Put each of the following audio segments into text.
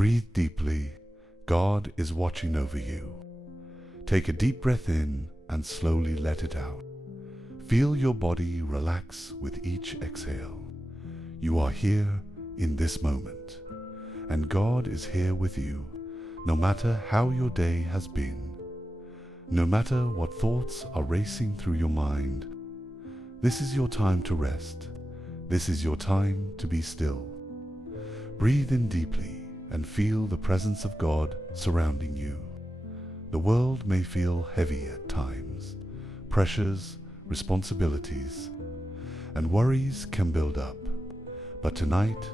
Breathe deeply. God is watching over you. Take a deep breath in and slowly let it out. Feel your body relax with each exhale. You are here in this moment, and God is here with you, no matter how your day has been, no matter what thoughts are racing through your mind. This is your time to rest. This is your time to be still. Breathe in deeply and feel the presence of God surrounding you. The world may feel heavy at times. Pressures, responsibilities, and worries can build up. But tonight,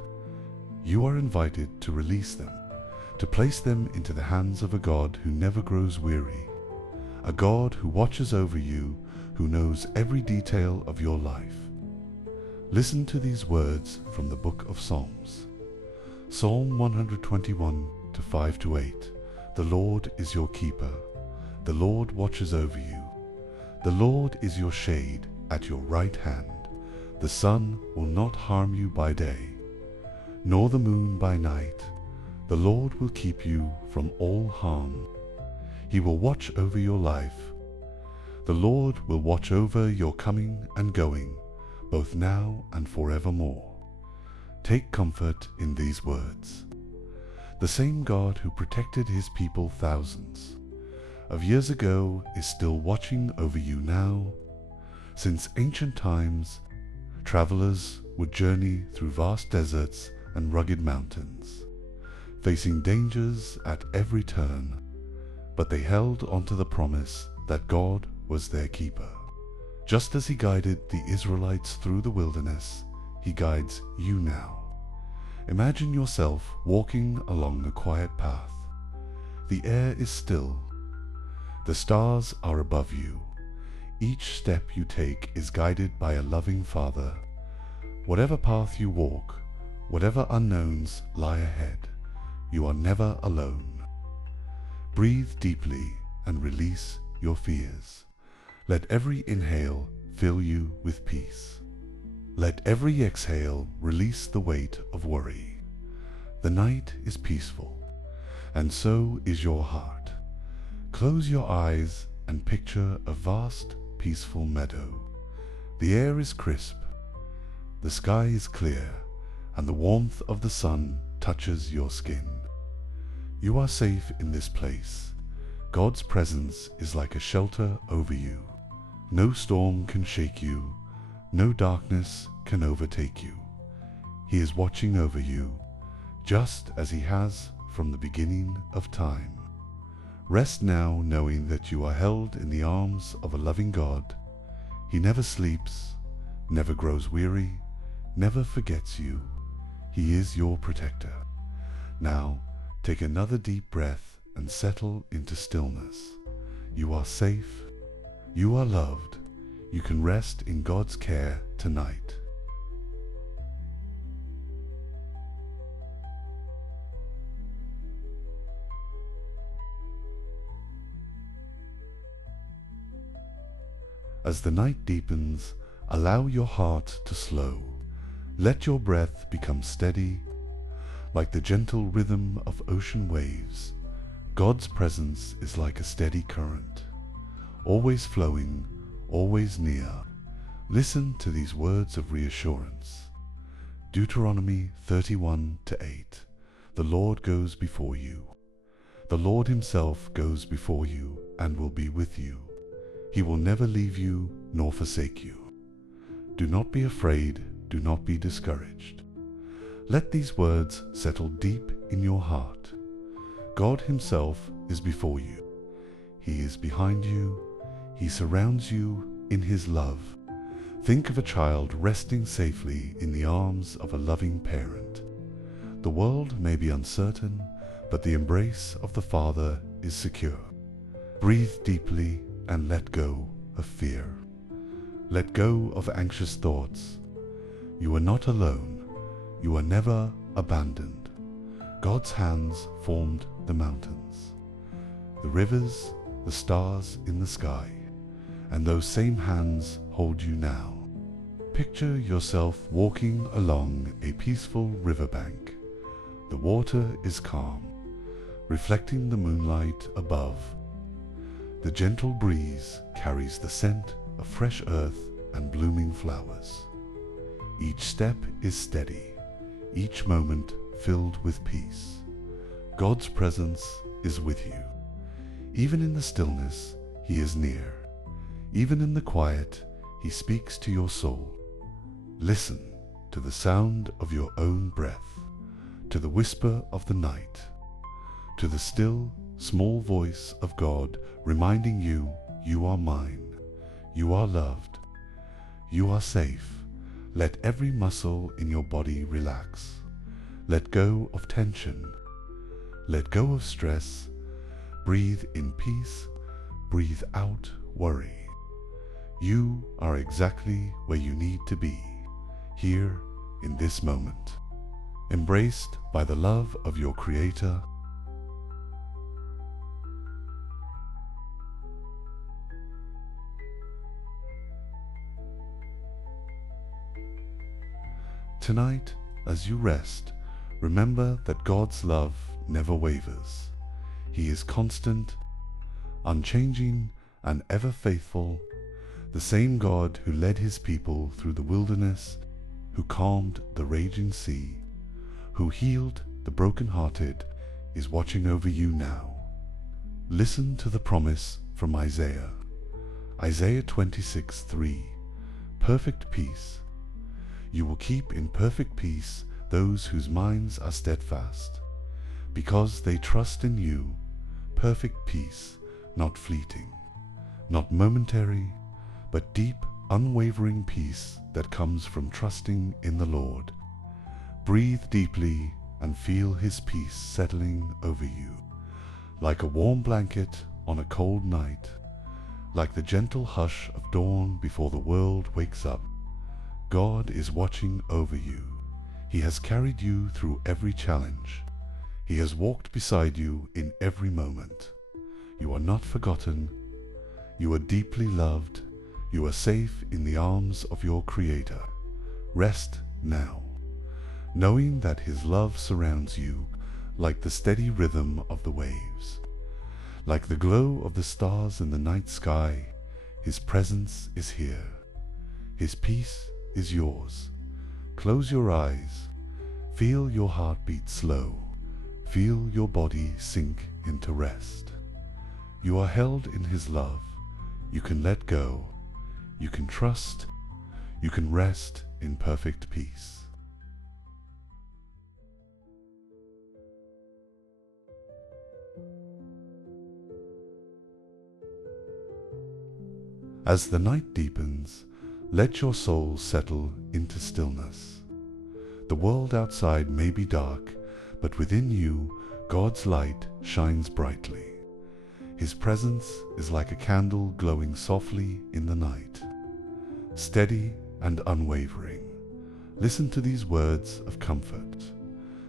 you are invited to release them, to place them into the hands of a God who never grows weary, a God who watches over you, who knows every detail of your life. Listen to these words from the book of Psalms. Psalm 121, 5-8. The Lord is your keeper. The Lord watches over you. The Lord is your shade at your right hand. The sun will not harm you by day, nor the moon by night. The Lord will keep you from all harm. He will watch over your life. The Lord will watch over your coming and going, both now and forevermore. Take comfort in these words. The same God who protected his people thousands of years ago is still watching over you now. Since ancient times, travelers would journey through vast deserts and rugged mountains, facing dangers at every turn, but they held onto the promise that God was their keeper. Just as he guided the Israelites through the wilderness, he guides you now. Imagine yourself walking along a quiet path. The air is still. The stars are above you. Each step you take is guided by a loving Father. Whatever path you walk, whatever unknowns lie ahead, you are never alone. Breathe deeply and release your fears. Let every inhale fill you with peace. Let every exhale release the weight of worry. The night is peaceful, and so is your heart. Close your eyes and picture a vast, peaceful meadow. The air is crisp, the sky is clear, and the warmth of the sun touches your skin. You are safe in this place. God's presence is like a shelter over you. No storm can shake you. No darkness can overtake you. He is watching over you, just as he has from the beginning of time. Rest now knowing that you are held in the arms of a loving God. He never sleeps, never grows weary, never forgets you. He is your protector. Now, take another deep breath and settle into stillness. You are safe. You are loved. You can rest in God's care tonight. As the night deepens, allow your heart to slow. Let your breath become steady, like the gentle rhythm of ocean waves. God's presence is like a steady current, always flowing, always near. Listen to these words of reassurance. Deuteronomy 31:8. The Lord goes before you. The Lord himself goes before you and will be with you. He will never leave you nor forsake you. Do not be afraid, do not be discouraged. Let these words settle deep in your heart. God himself is before you. He is behind you. He surrounds you in his love. Think of a child resting safely in the arms of a loving parent. The world may be uncertain, but the embrace of the Father is secure. Breathe deeply and let go of fear. Let go of anxious thoughts. You are not alone. You are never abandoned. God's hands formed the mountains, the rivers, the stars in the sky, and those same hands hold you now. Picture yourself walking along a peaceful riverbank. The water is calm, reflecting the moonlight above. The gentle breeze carries the scent of fresh earth and blooming flowers. Each step is steady, each moment filled with peace. God's presence is with you. Even in the stillness, He is near. Even in the quiet, He speaks to your soul. Listen to the sound of your own breath, to the whisper of the night, to the still, small voice of God reminding you, you are mine, you are loved, you are safe. Let every muscle in your body relax. Let go of tension. Let go of stress. Breathe in peace. Breathe out worry. You are exactly where you need to be, here in this moment, embraced by the love of your Creator. Tonight, as you rest, remember that God's love never wavers. He is constant, unchanging, and ever faithful, the same God who led His people through the wilderness, who calmed the raging sea, who healed the brokenhearted, is watching over you now. Listen to the promise from Isaiah. Isaiah 26:3. Perfect peace. You will keep in perfect peace those whose minds are steadfast, because they trust in you. Perfect peace, not fleeting, not momentary, but deep, unwavering peace that comes from trusting in the Lord. Breathe deeply and feel His peace settling over you, like a warm blanket on a cold night, like the gentle hush of dawn before the world wakes up. God is watching over you. He has carried you through every challenge. He has walked beside you in every moment. You are not forgotten. You are deeply loved. You are safe in the arms of your Creator. Rest now, knowing that His love surrounds you like the steady rhythm of the waves. Like the glow of the stars in the night sky, His presence is here. His peace is yours. Close your eyes. Feel your heart beat slow. Feel your body sink into rest. You are held in His love. You can let go. You can trust. You can rest in perfect peace. As the night deepens, let your soul settle into stillness. The world outside may be dark, but within you, God's light shines brightly. His presence is like a candle glowing softly in the night, steady and unwavering. Listen to these words of comfort.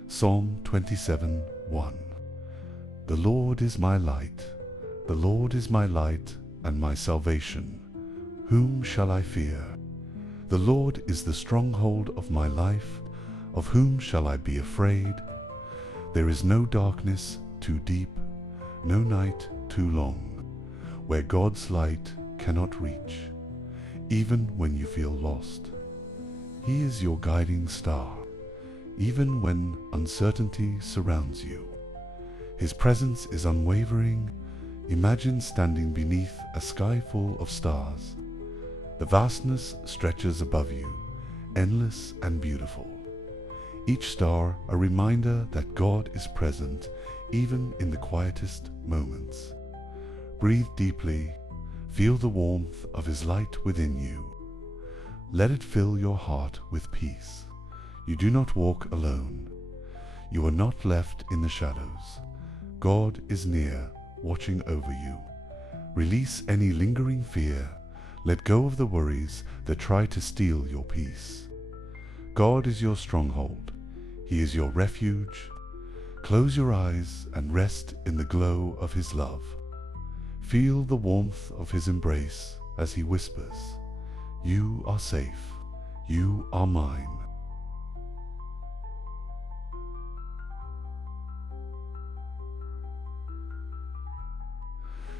Psalm 27:1. The Lord is my light. The Lord is my light and my salvation. Whom shall I fear? The Lord is the stronghold of my life. Of whom shall I be afraid? There is no darkness too deep, no night too long, where God's light cannot reach, even when you feel lost. He is your guiding star, even when uncertainty surrounds you. His presence is unwavering. Imagine standing beneath a sky full of stars. The vastness stretches above you, endless and beautiful. Each star a reminder that God is present even in the quietest moments. Breathe deeply, feel the warmth of His light within you. Let it fill your heart with peace. You do not walk alone. You are not left in the shadows. God is near, watching over you. Release any lingering fear. Let go of the worries that try to steal your peace. God is your stronghold. He is your refuge. Close your eyes and rest in the glow of His love. Feel the warmth of His embrace as He whispers, "You are safe. You are mine."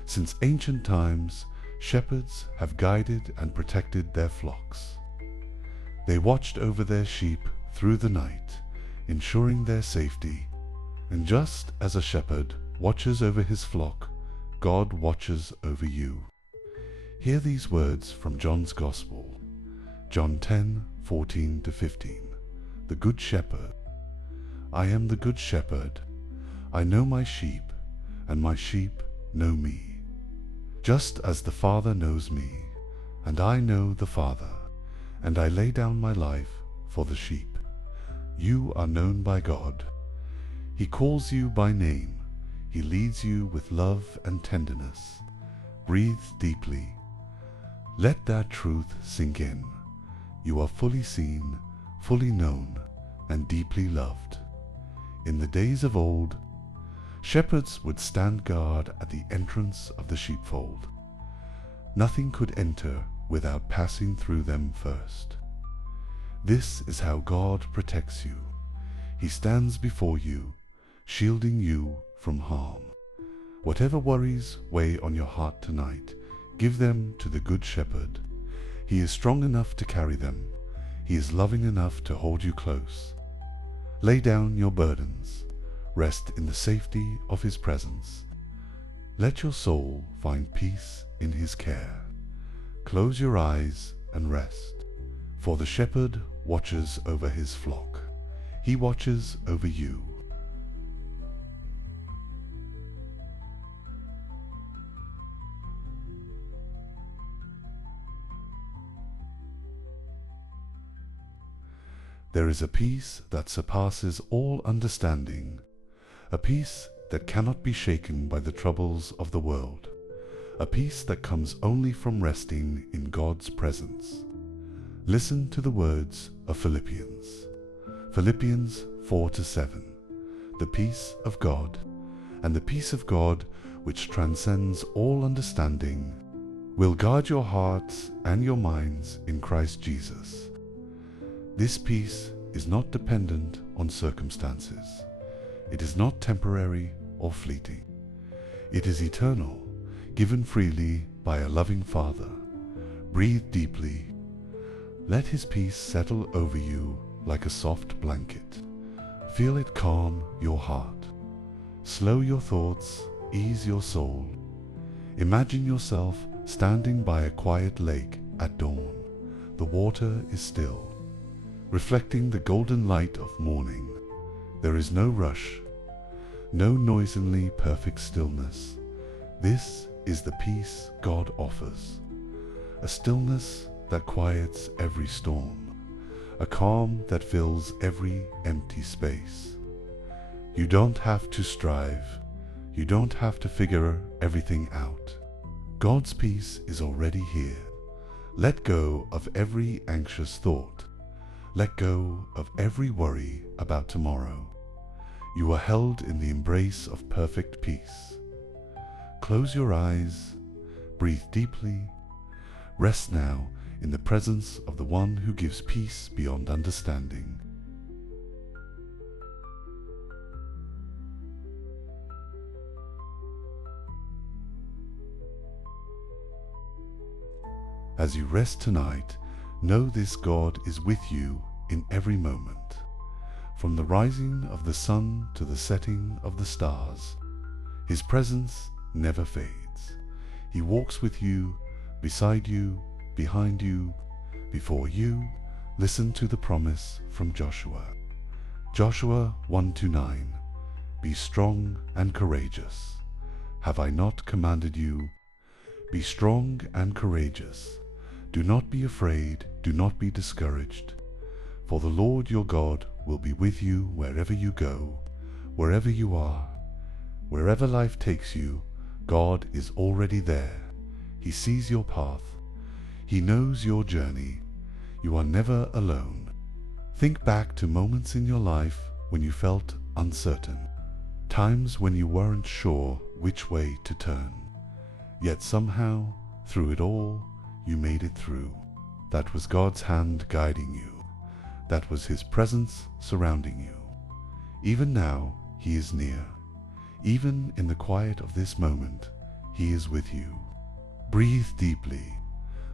Since ancient times, shepherds have guided and protected their flocks. They watched over their sheep through the night, ensuring their safety. And just as a shepherd watches over his flock, God watches over you. Hear these words from John's Gospel, John 10:14-15. The Good Shepherd. I am the Good Shepherd. I know my sheep, and my sheep know me. Just as the Father knows me, and I know the Father, and I lay down my life for the sheep. You are known by God. He calls you by name. He leads you with love and tenderness. Breathe deeply. Let that truth sink in. You are fully seen, fully known, and deeply loved. In the days of old, shepherds would stand guard at the entrance of the sheepfold. Nothing could enter without passing through them first. This is how God protects you. He stands before you, shielding you from harm. Whatever worries weigh on your heart tonight, give them to the Good Shepherd. He is strong enough to carry them. He is loving enough to hold you close. Lay down your burdens. Rest in the safety of His presence. Let your soul find peace in His care. Close your eyes and rest, for the shepherd watches over his flock. He watches over you. There is a peace that surpasses all understanding, a peace that cannot be shaken by the troubles of the world, a peace that comes only from resting in God's presence. Listen to the words of Philippians 4-7. The peace of God, and the peace of God which transcends all understanding, will guard your hearts and your minds in Christ Jesus. This peace is not dependent on circumstances. It is not temporary or fleeting. It is eternal, given freely by a loving Father. Breathe deeply. Let His peace settle over you like a soft blanket. Feel it calm your heart. Slow your thoughts, ease your soul. Imagine yourself standing by a quiet lake at dawn. The water is still, reflecting the golden light of morning. There is no rush, no noisily perfect stillness. This is the peace God offers, a stillness that quiets every storm, a calm that fills every empty space. You don't have to strive. You don't have to figure everything out. God's peace is already here. Let go of every anxious thought. Let go of every worry about tomorrow. You are held in the embrace of perfect peace. Close your eyes, breathe deeply, rest now in the presence of the one who gives peace beyond understanding. As you rest tonight, know this: God is with you in every moment. From the rising of the sun to the setting of the stars, His presence never fades. He walks with you, beside you, behind you, before you. Listen to the promise from Joshua. Joshua 1-9. Be strong and courageous. Have I not commanded you? Be strong and courageous. Do not be afraid, do not be discouraged, for the Lord your God will be with you wherever you go, wherever you are. Wherever life takes you, God is already there. He sees your path. He knows your journey. You are never alone. Think back to moments in your life when you felt uncertain, times when you weren't sure which way to turn. Yet somehow, through it all, you made it through. That was God's hand guiding you. That was His presence surrounding you. Even now, He is near. Even in the quiet of this moment, He is with you. Breathe deeply.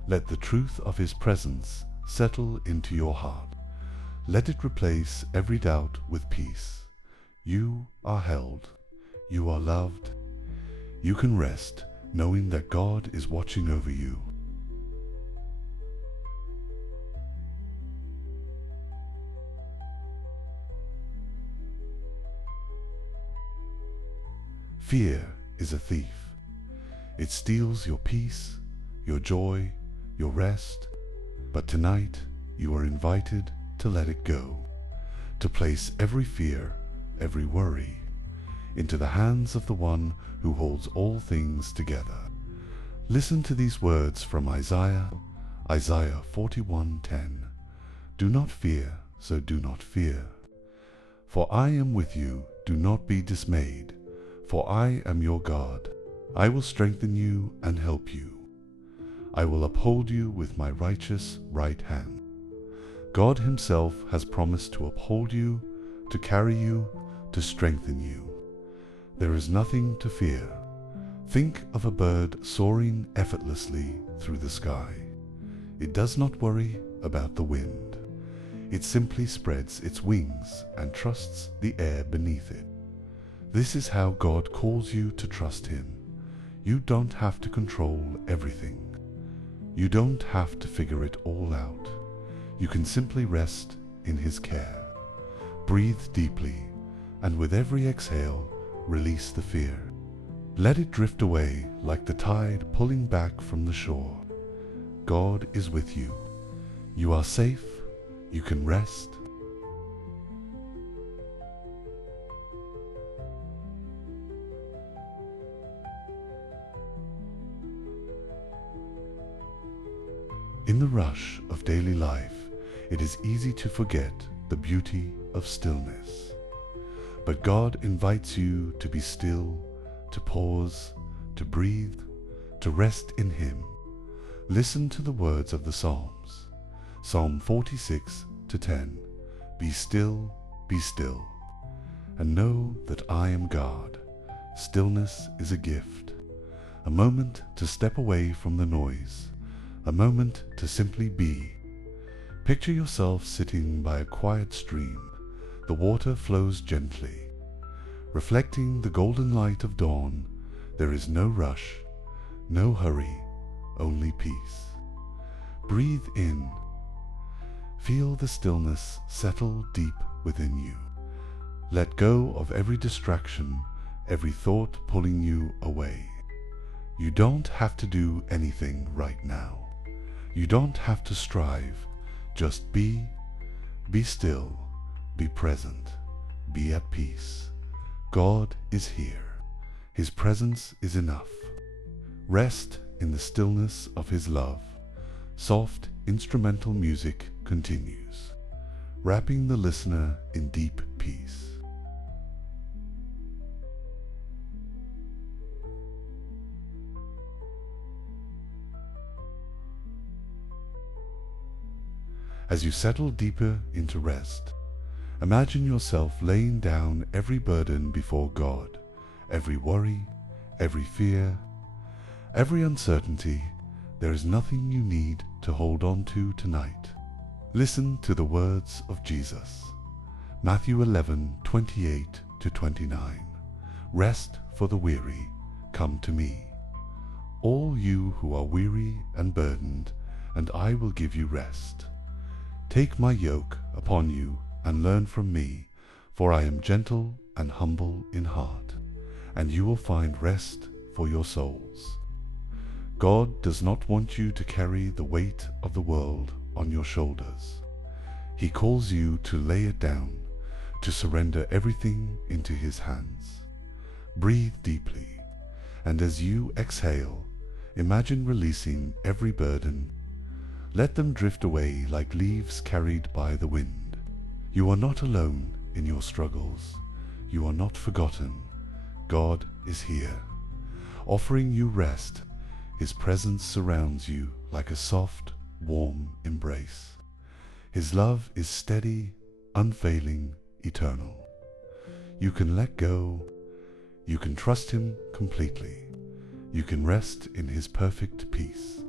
Let the truth of His presence settle into your heart. Let it replace every doubt with peace. You are held. You are loved. You can rest knowing that God is watching over you. Fear is a thief. It steals your peace, your joy, your rest. But tonight you are invited to let it go, to place every fear, every worry, into the hands of the one who holds all things together. Listen to these words from Isaiah 41:10. Do not fear, so do not fear. For I am with you, do not be dismayed, for I am your God. I will strengthen you and help you. I will uphold you with my righteous right hand. God Himself has promised to uphold you, to carry you, to strengthen you. There is nothing to fear. Think of a bird soaring effortlessly through the sky. It does not worry about the wind. It simply spreads its wings and trusts the air beneath it. This is how God calls you to trust Him. You don't have to control everything. You don't have to figure it all out. You can simply rest in His care. Breathe deeply, and with every exhale, release the fear. Let it drift away like the tide pulling back from the shore. God is with you. You are safe. You can rest. In the rush of daily life, it is easy to forget the beauty of stillness. But God invites you to be still, to pause, to breathe, to rest in Him. Listen to the words of the Psalms. Psalm 46:10. Be still, and know that I am God. Stillness is a gift, a moment to step away from the noise, a moment to simply be. Picture yourself sitting by a quiet stream. The water flows gently. Reflecting the golden light of dawn, there is no rush, no hurry, only peace. Breathe in. Feel the stillness settle deep within you. Let go of every distraction, every thought pulling you away. You don't have to do anything right now. You don't have to strive. Just be still, be present, be at peace. God is here. His presence is enough. Rest in the stillness of His love. Soft instrumental music continues, wrapping the listener in deep peace. As you settle deeper into rest, imagine yourself laying down every burden before God, every worry, every fear, every uncertainty. There is nothing you need to hold on to tonight. Listen to the words of Jesus. Matthew 11:28-29. Rest for the weary, come to me. All you who are weary and burdened, and I will give you rest. Take my yoke upon you and learn from me, for I am gentle and humble in heart, and you will find rest for your souls. God does not want you to carry the weight of the world on your shoulders. He calls you to lay it down, to surrender everything into His hands. Breathe deeply, and as you exhale, imagine releasing every burden. Let them drift away like leaves carried by the wind. You are not alone in your struggles. You are not forgotten. God is here, offering you rest. His presence surrounds you like a soft, warm embrace. His love is steady, unfailing, eternal. You can let go. You can trust Him completely. You can rest in His perfect peace.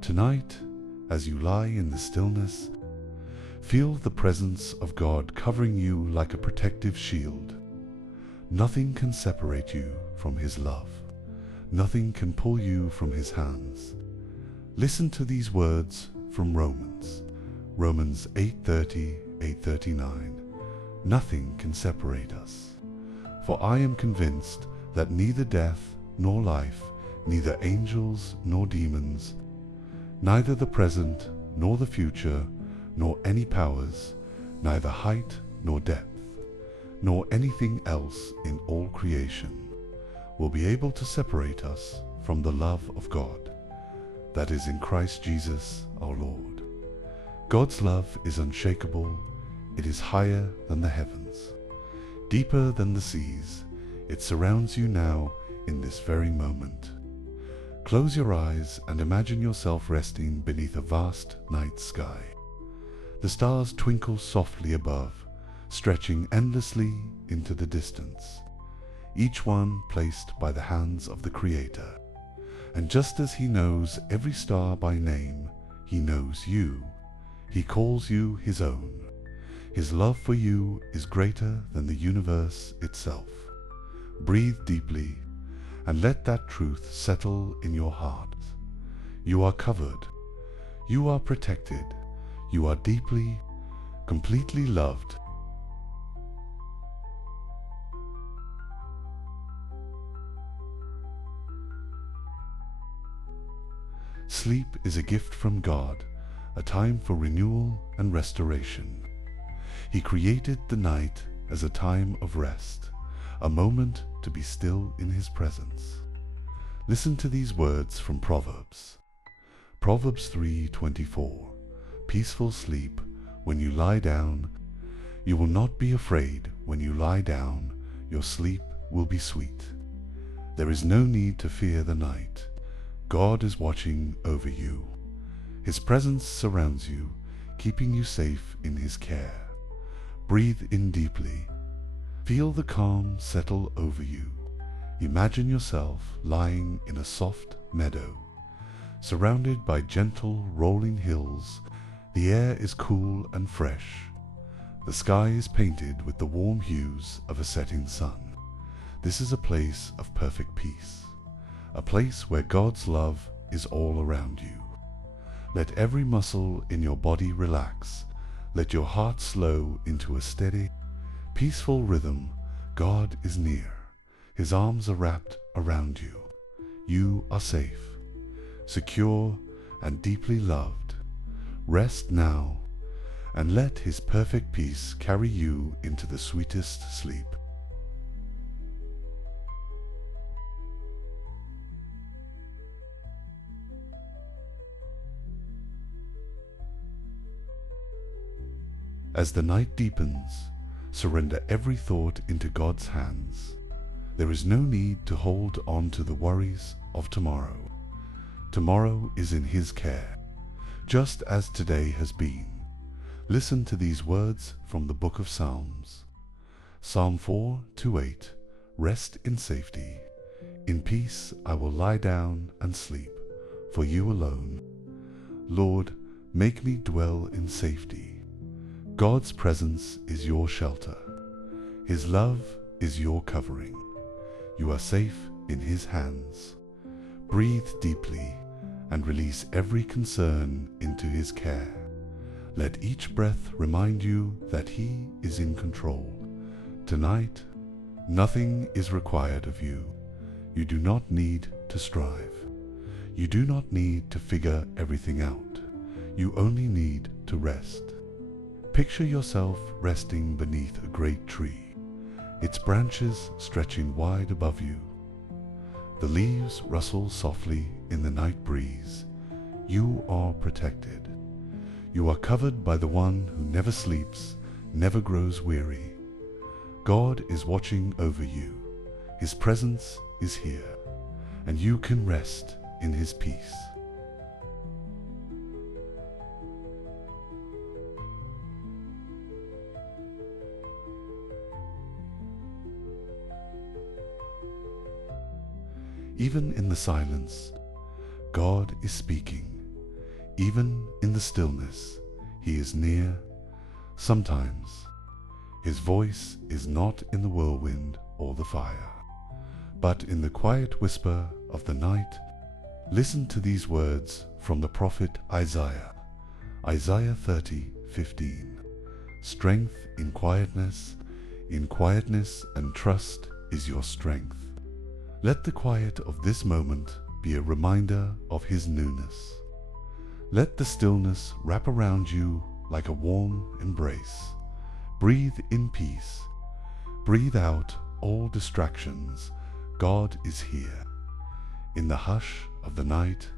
Tonight, as you lie in the stillness, feel the presence of God covering you like a protective shield. Nothing can separate you from His love. Nothing can pull you from His hands. Listen to these words from Romans 8:30, 8:39. Nothing can separate us. For I am convinced that neither death nor life, neither angels nor demons, neither the present nor the future, nor any powers, neither height nor depth, nor anything else in all creation, will be able to separate us from the love of God, that is in Christ Jesus our Lord. God's love is unshakable. It is higher than the heavens, deeper than the seas. It surrounds you now in this very moment. Close your eyes and imagine yourself resting beneath a vast night sky. The stars twinkle softly above, stretching endlessly into the distance, each one placed by the hands of the Creator. And just as He knows every star by name, He knows you. He calls you His own. His love for you is greater than the universe itself. Breathe deeply and let that truth settle in your heart. You are covered. You are protected. You are deeply, completely loved. Sleep is a gift from God, a time for renewal and restoration. He created the night as a time of rest, a moment to be still in His presence. Listen to these words from Proverbs 3:24. Peaceful sleep when you lie down. You will not be afraid when you lie down. Your sleep will be sweet. There is no need to fear the night. God is watching over you. His presence surrounds you, keeping you safe in His care. Breathe in deeply. Feel the calm settle over you. Imagine yourself lying in a soft meadow, surrounded by gentle rolling hills. The air is cool and fresh. The sky is painted with the warm hues of a setting sun. This is a place of perfect peace, a place where God's love is all around you. Let every muscle in your body relax. Let your heart slow into a steady, peaceful rhythm. God is near. His arms are wrapped around you. You are safe, secure, and deeply loved. Rest now, and let His perfect peace carry you into the sweetest sleep. As the night deepens, surrender every thought into God's hands. There is no need to hold on to the worries of tomorrow. Tomorrow is in His care, just as today has been. Listen to these words from the book of Psalms. Psalm 4:8. Rest in safety. In peace I will lie down and sleep, for you alone. Lord, make me dwell in safety. God's presence is your shelter. His love is your covering. You are safe in His hands. Breathe deeply and release every concern into His care. Let each breath remind you that He is in control. Tonight, nothing is required of you. You do not need to strive. You do not need to figure everything out. You only need to rest. Picture yourself resting beneath a great tree, its branches stretching wide above you. The leaves rustle softly in the night breeze. You are protected. You are covered by the One who never sleeps, never grows weary. God is watching over you. His presence is here, and you can rest in His peace. Even in the silence, God is speaking. Even in the stillness, He is near. Sometimes, His voice is not in the whirlwind or the fire, but in the quiet whisper of the night. Listen to these words from the prophet Isaiah. Isaiah 30:15. Strength in quietness and trust is your strength. Let the quiet of this moment be a reminder of His newness. Let the stillness wrap around you like a warm embrace. Breathe in peace. Breathe out all distractions. God is here. In the hush of the night,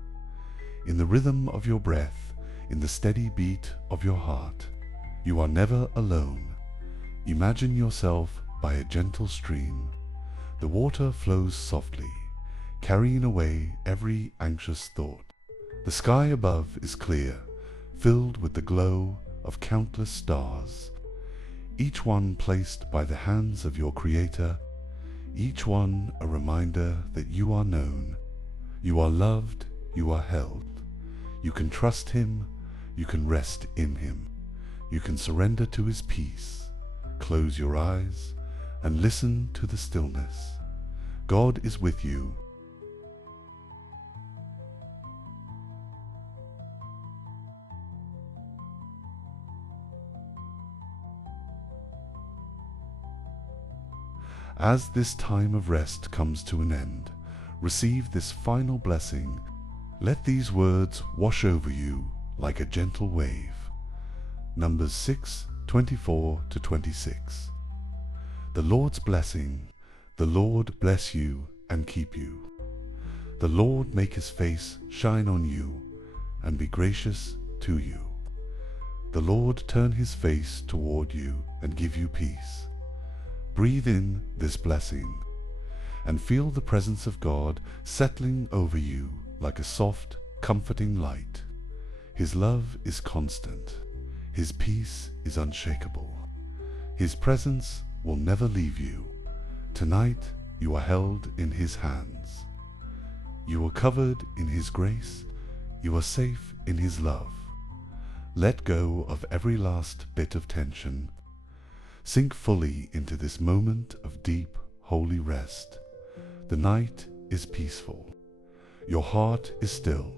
in the rhythm of your breath, in the steady beat of your heart, you are never alone. Imagine yourself by a gentle stream. The water flows softly, carrying away every anxious thought. The sky above is clear, filled with the glow of countless stars, each one placed by the hands of your Creator, each one a reminder that you are known, you are loved, you are held. You can trust Him, you can rest in Him, you can surrender to His peace. Close your eyes and listen to the stillness. God is with you. As this time of rest comes to an end, receive this final blessing. Let these words wash over you like a gentle wave. Numbers 6:24-26. The Lord's blessing. The Lord bless you and keep you. The Lord make His face shine on you and be gracious to you. The Lord turn His face toward you and give you peace. Breathe in this blessing and feel the presence of God settling over you like a soft, comforting light. His love is constant. His peace is unshakable. His presence will never leave you. Tonight you are held in His hands. You are covered in His grace. You are safe in His love. Let go of every last bit of tension. Sink fully into this moment of deep, holy rest. The night is peaceful. Your heart is still.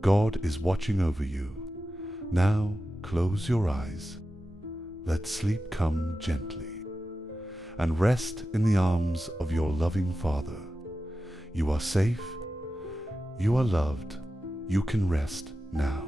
God is watching over you. Now close your eyes. Let sleep come gently and rest in the arms of your loving Father. You are safe. You are loved. You can rest now.